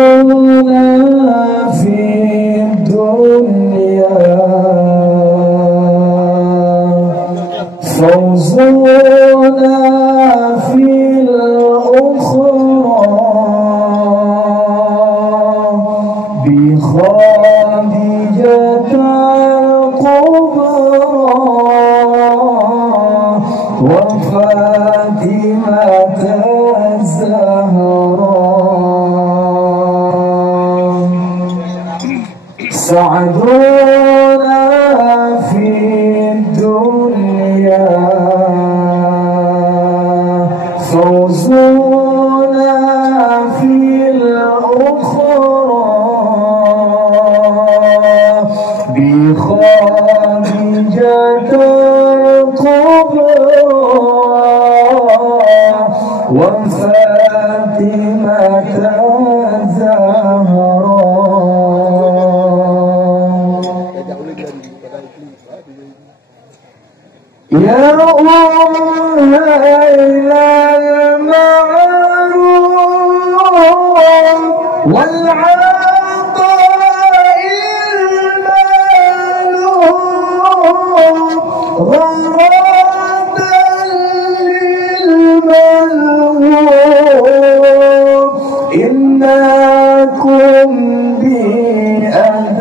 سعدنا في الدنيا فوزنا في الأخرى بخادجة الكبرى وفاطمة الزهراء سعدنا في الدنيا فوزنا في الأخرى بخادجة الكبرى وفاطمة الزهراء يا إلى المعروف والعطاء المألوف غرة للملهوف إنكم بأدرى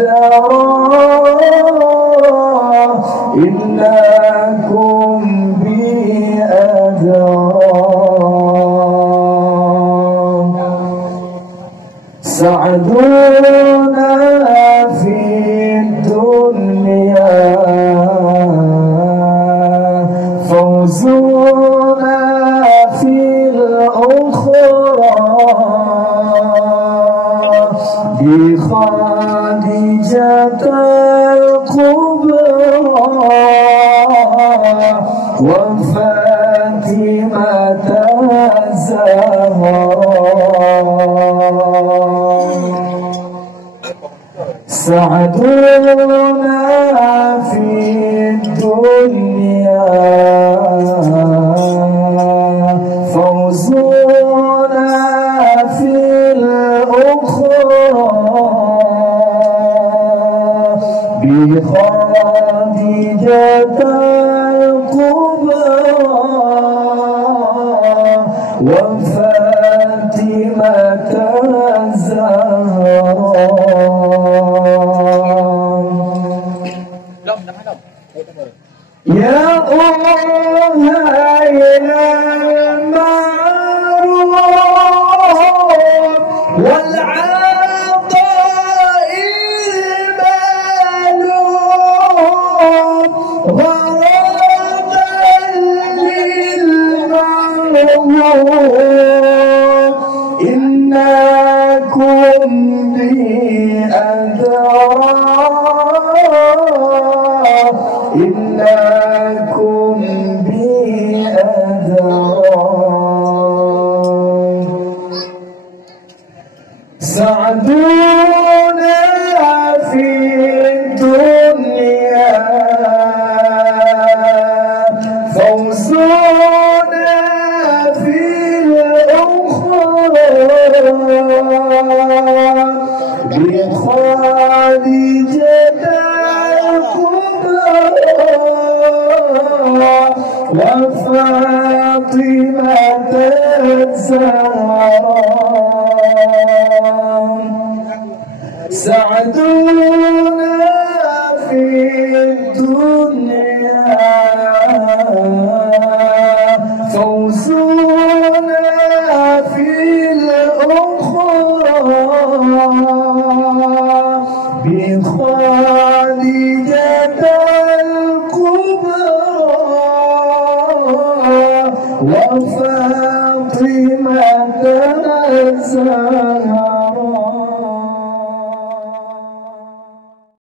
إنكم سعدنا في الدنيا فوزنا في الأخرى بخادجة الكبرى وفاطمة الزهراء سعدنا في الدنيا فوزنا في الأخرى بخادجة الكبرى وفاطمة الزهراء يا إلى المعروف والعطاء المألوف غرة للملهوف إنكم بأدرى إنكم بأدرى سعدنا في الدنيا فوزنا في الأخرى بخادجة وفاطمة الزهراء سعدنا في الدنيا فوزنا في الأخرى بخادجة الكبرى وفاطمة الزهراء